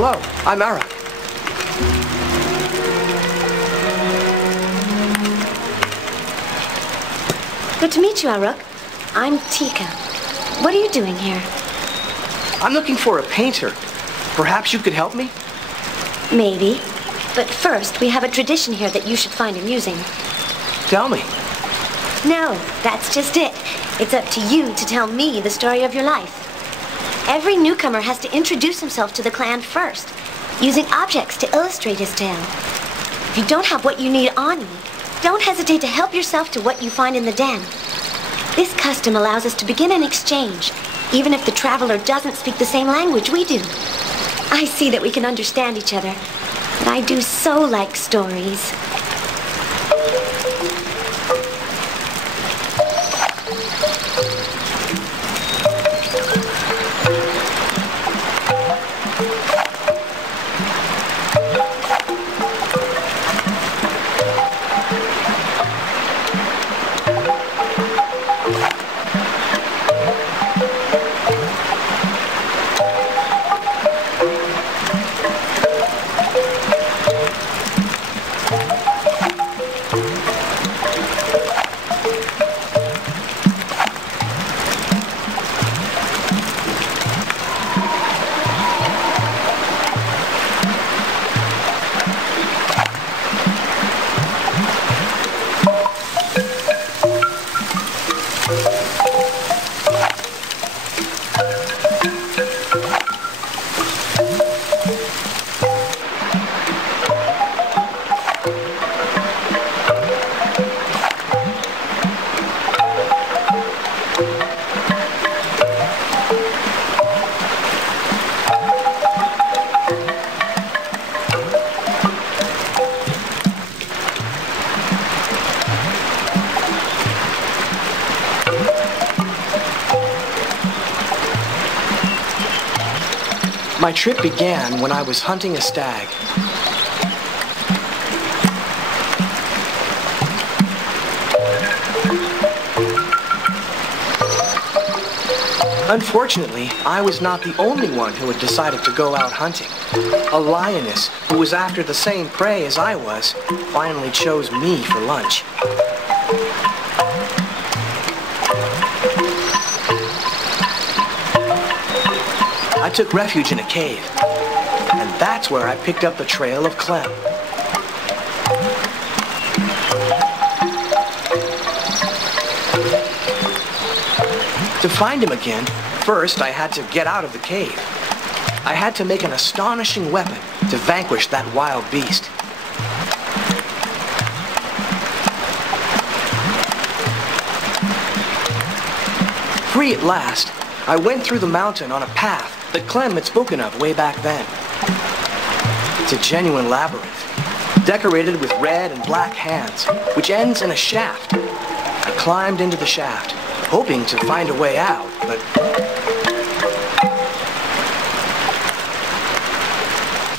Hello, I'm Ara. Good to meet you, Aruk. I'm Tika. What are you doing here? I'm looking for a painter. Perhaps you could help me? Maybe. But first, we have a tradition here that you should find amusing. Tell me. No, that's just it. It's up to you to tell me the story of your life. Every newcomer has to introduce himself to the clan first, using objects to illustrate his tale. If you don't have what you need on you, don't hesitate to help yourself to what you find in the den. This custom allows us to begin an exchange, even if the traveler doesn't speak the same language we do. I see that we can understand each other, but I do so like stories. My trip began when I was hunting a stag. Unfortunately, I was not the only one who had decided to go out hunting. A lioness, who was after the same prey as I was, finally chose me for lunch. I took refuge in a cave, and that's where I picked up the trail of Clem. To find him again, first I had to get out of the cave. I had to make an astonishing weapon to vanquish that wild beast. Free at last, I went through the mountain on a path that Clem had spoken of way back then. It's a genuine labyrinth, decorated with red and black hands, which ends in a shaft. I climbed into the shaft, hoping to find a way out, but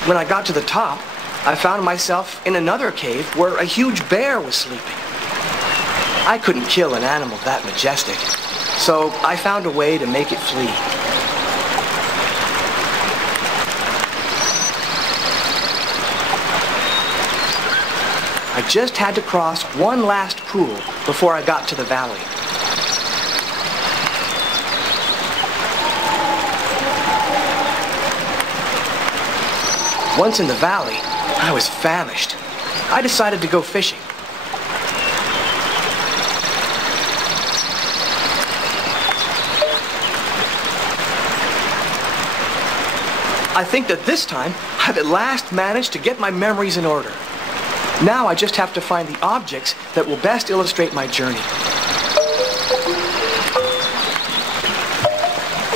when I got to the top, I found myself in another cave where a huge bear was sleeping. I couldn't kill an animal that majestic, so I found a way to make it flee. I just had to cross one last pool before I got to the valley. Once in the valley, I was famished. I decided to go fishing. I think that this time, I've at last managed to get my memories in order. Now I just have to find the objects that will best illustrate my journey.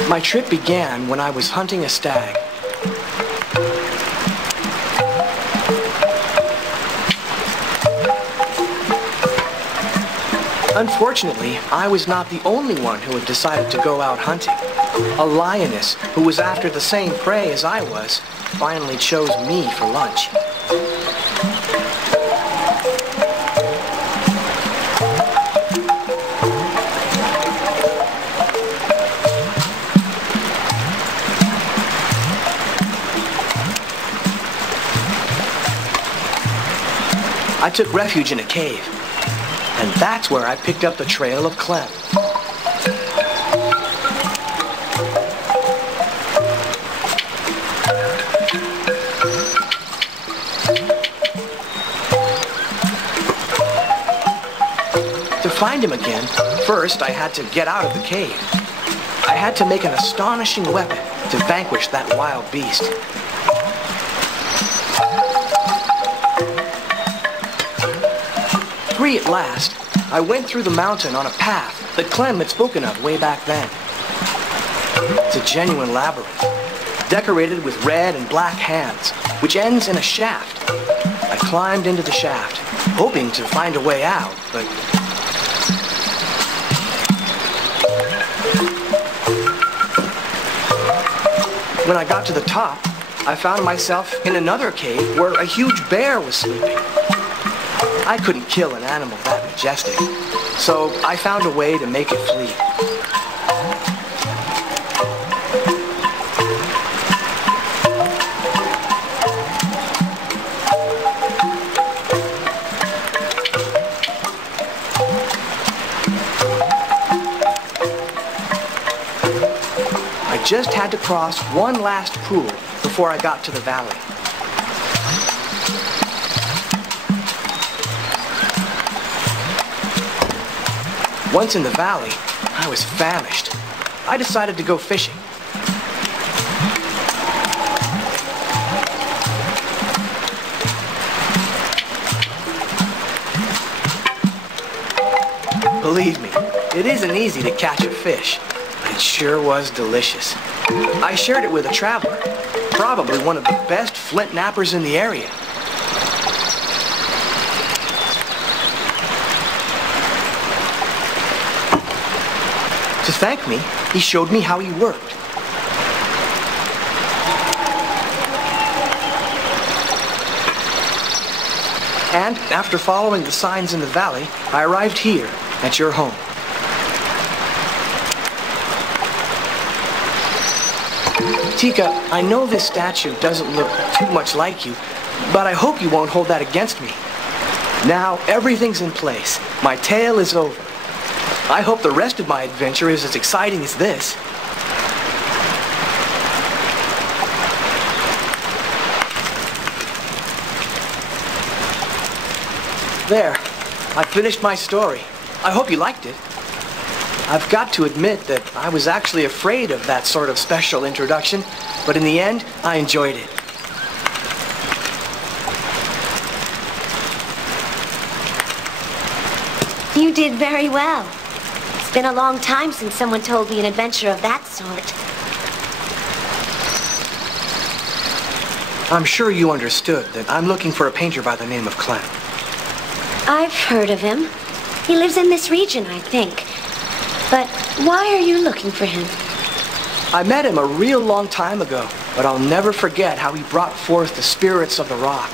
My trip began when I was hunting a stag. Unfortunately, I was not the only one who had decided to go out hunting. A lioness, who was after the same prey as I was, finally chose me for lunch. I took refuge in a cave. And that's where I picked up the trail of Clem. To find him again, first I had to get out of the cave. I had to make an astonishing weapon to vanquish that wild beast. Free at last, I went through the mountain on a path that Clem had spoken of way back then. It's a genuine labyrinth, decorated with red and black hands, which ends in a shaft. I climbed into the shaft, hoping to find a way out, but when I got to the top, I found myself in another cave where a huge bear was sleeping. I couldn't kill an animal that majestic, so I found a way to make it flee. I just had to cross one last pool before I got to the valley. Once in the valley, I was famished. I decided to go fishing. Believe me, it isn't easy to catch a fish, but it sure was delicious. I shared it with a traveler, probably one of the best flint knappers in the area. To thank me, he showed me how he worked. And after following the signs in the valley, I arrived here at your home. Tika, I know this statue doesn't look too much like you, but I hope you won't hold that against me. Now everything's in place. My tale is over. I hope the rest of my adventure is as exciting as this. There, I finished my story. I hope you liked it. I've got to admit that I was actually afraid of that sort of special introduction, but in the end, I enjoyed it. You did very well. It's been a long time since someone told me an adventure of that sort. I'm sure you understood that I'm looking for a painter by the name of Clem. I've heard of him. He lives in this region, I think. But why are you looking for him? I met him a real long time ago, but I'll never forget how he brought forth the spirits of the rock.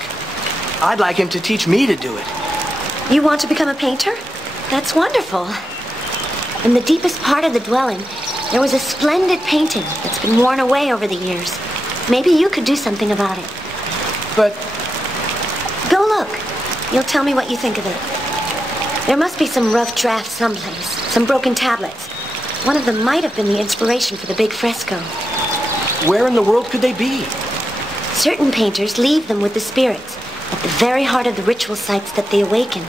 I'd like him to teach me to do it. You want to become a painter? That's wonderful. In the deepest part of the dwelling, there was a splendid painting that's been worn away over the years. Maybe you could do something about it. But go look. You'll tell me what you think of it. There must be some rough drafts someplace, some broken tablets. One of them might have been the inspiration for the big fresco. Where in the world could they be? Certain painters leave them with the spirits at the very heart of the ritual sites that they awaken.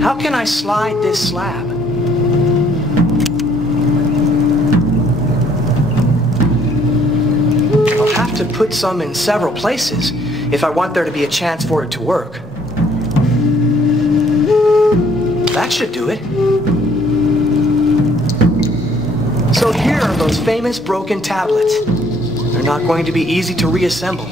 How can I slide this slab? I'll have to put some in several places if I want there to be a chance for it to work. That should do it. So here are those famous broken tablets. They're not going to be easy to reassemble.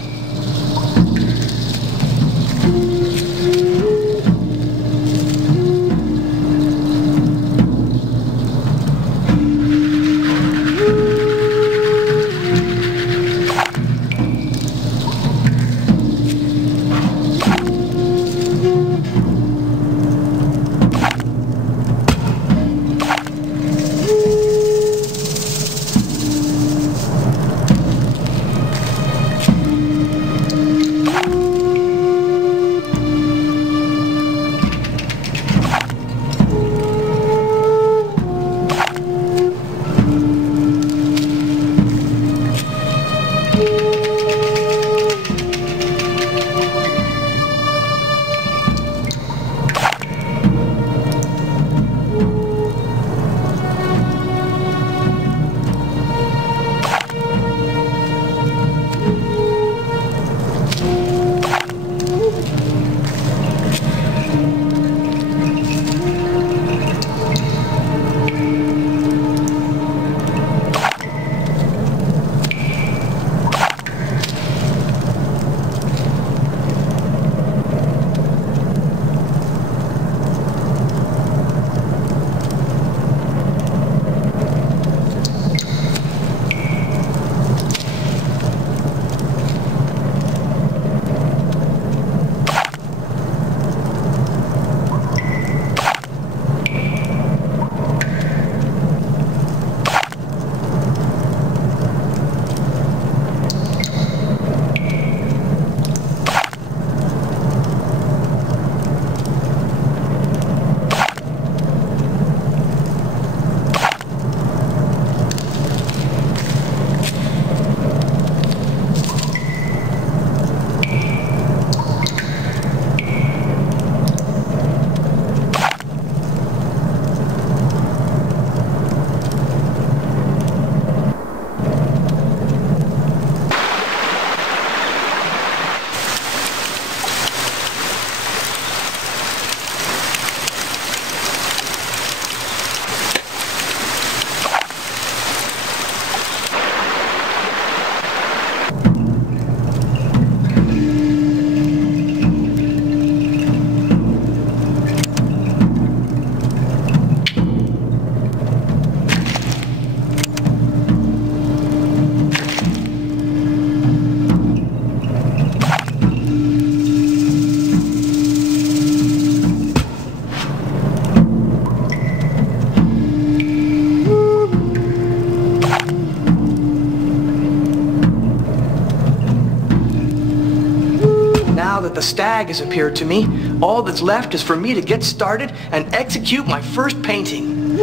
The Stag has appeared to me. All that's left is for me to get started and execute my first painting.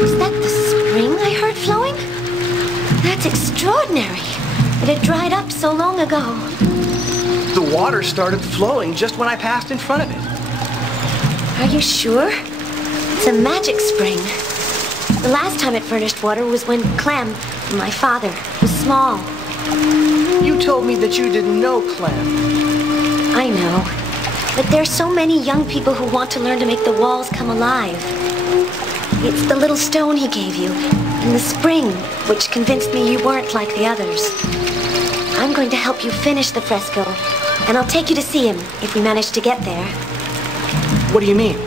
Was that the spring I heard flowing? That's extraordinary. It had dried up so long ago. The water started flowing just when I passed in front of it. Are you sure? It's a magic spring. The last time it furnished water was when Clem, my father, was small. You told me that you didn't know Clem. I know. But there's so many young people who want to learn to make the walls come alive. It's the little stone he gave you, and the spring, which convinced me you weren't like the others. I'm going to help you finish the fresco, and I'll take you to see him if we manage to get there. What do you mean?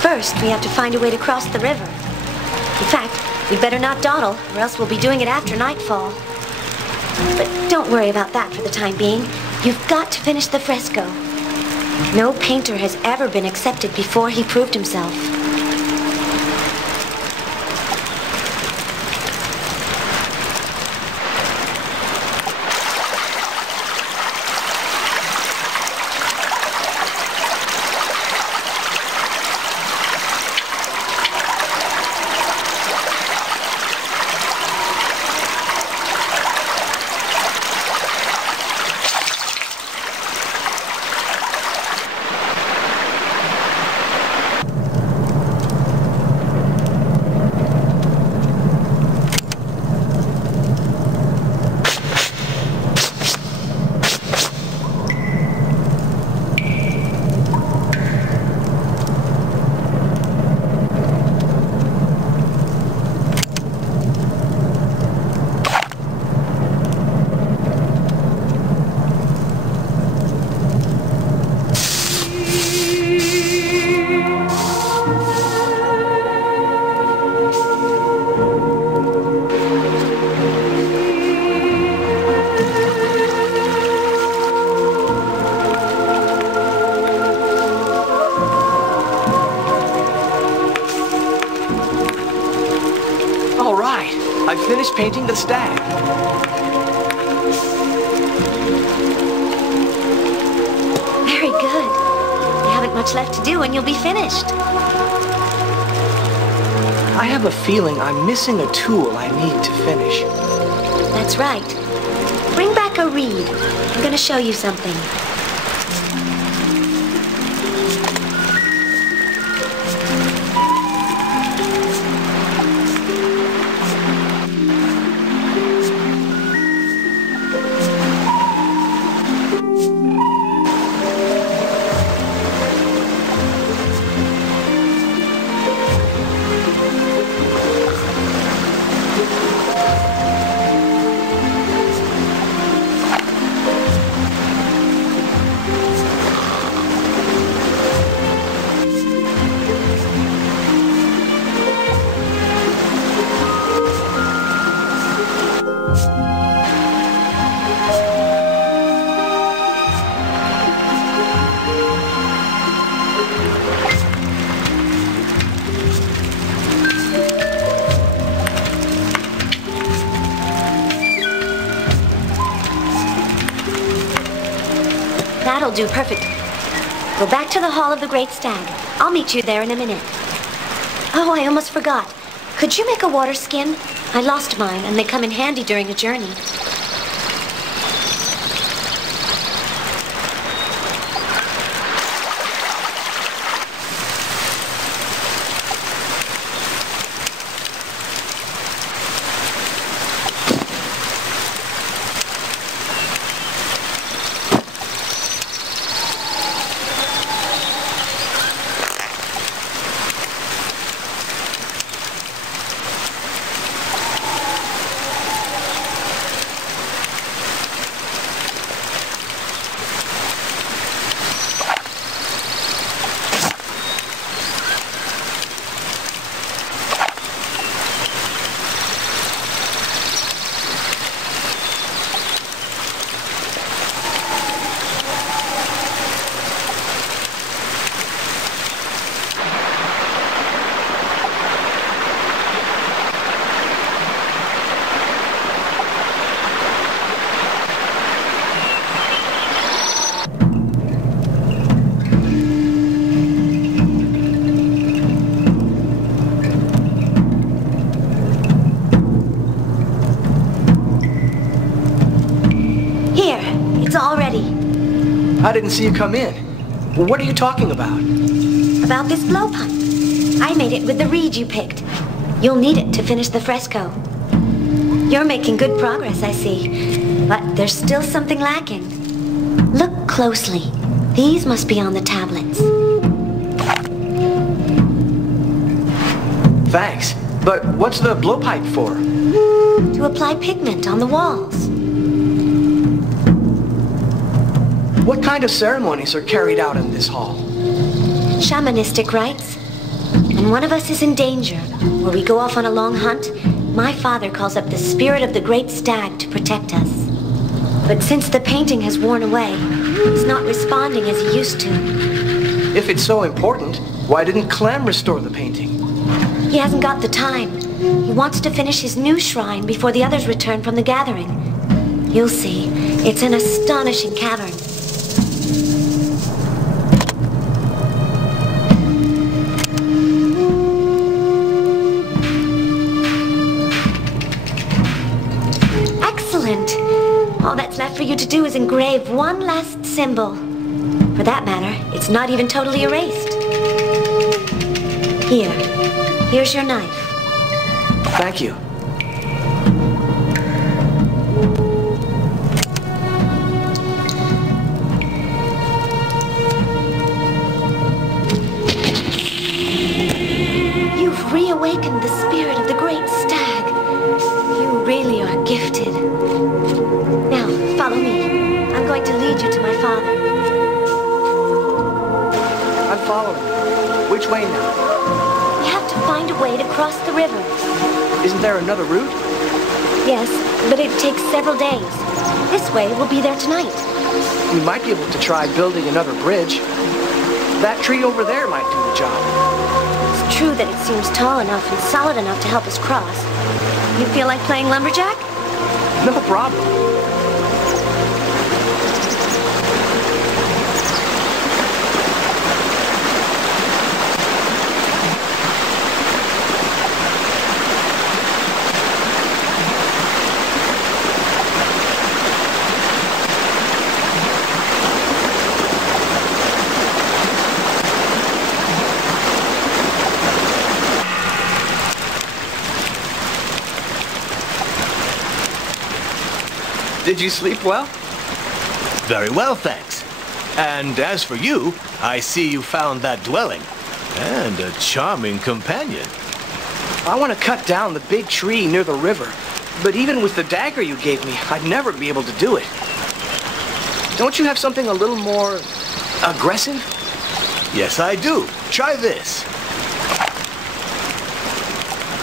First, we have to find a way to cross the river. In fact, we'd better not dawdle, or else we'll be doing it after nightfall. But don't worry about that for the time being. You've got to finish the fresco. No painter has ever been accepted before he proved himself. painting the stag. Very good. You haven't much left to do and you'll be finished. I have a feeling I'm missing a tool I need to finish. That's right. Bring back a reed. I'm going to show you something. That'll do perfect. Go back to the Hall of the Great Stag. I'll meet you there in a minute. Oh, I almost forgot. Could you make a water skin? I lost mine, and they come in handy during a journey. I didn't see you come in. What are you talking about? About this blowpipe. I made it with the reed you picked. You'll need it to finish the fresco. You're making good progress, I see. But there's still something lacking. Look closely. These must be on the tablets. Thanks. But what's the blowpipe for? To apply pigment on the walls. What kind of ceremonies are carried out in this hall? Shamanistic rites. When one of us is in danger, or we go off on a long hunt, my father calls up the spirit of the great stag to protect us. But since the painting has worn away, he's not responding as he used to. If it's so important, why didn't Clem restore the painting? He hasn't got the time. He wants to finish his new shrine before the others return from the gathering. You'll see. It's an astonishing cavern. Excellent. All that's left for you to do is engrave one last symbol. For that matter, it's not even totally erased. Here's your knife. Thank you. You've reawakened the spirit of the great stag. You really are gifted. Now, follow me. I'm going to lead you to my father. I'm following. Which way now? We have to find a way to cross the river. Isn't there another route? Yes, but it takes several days. This way, we'll be there tonight. We might be able to try building another bridge. That tree over there might do the job. It's true that it seems tall enough and solid enough to help us cross. You feel like playing lumberjack? No problem. Did you sleep well? Very well, thanks. And as for you, I see you found that dwelling. And a charming companion. I want to cut down the big tree near the river. But even with the dagger you gave me, I'd never be able to do it. Don't you have something a little more aggressive? Yes, I do. Try this.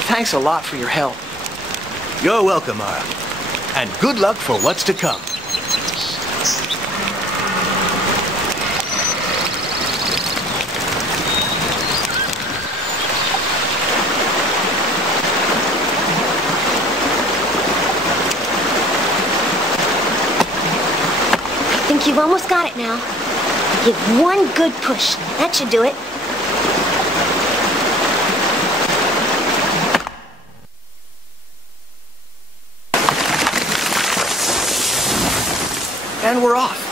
Thanks a lot for your help. You're welcome, Ara. And good luck for what's to come. I think you've almost got it now. Give one good push. That should do it. And we're off.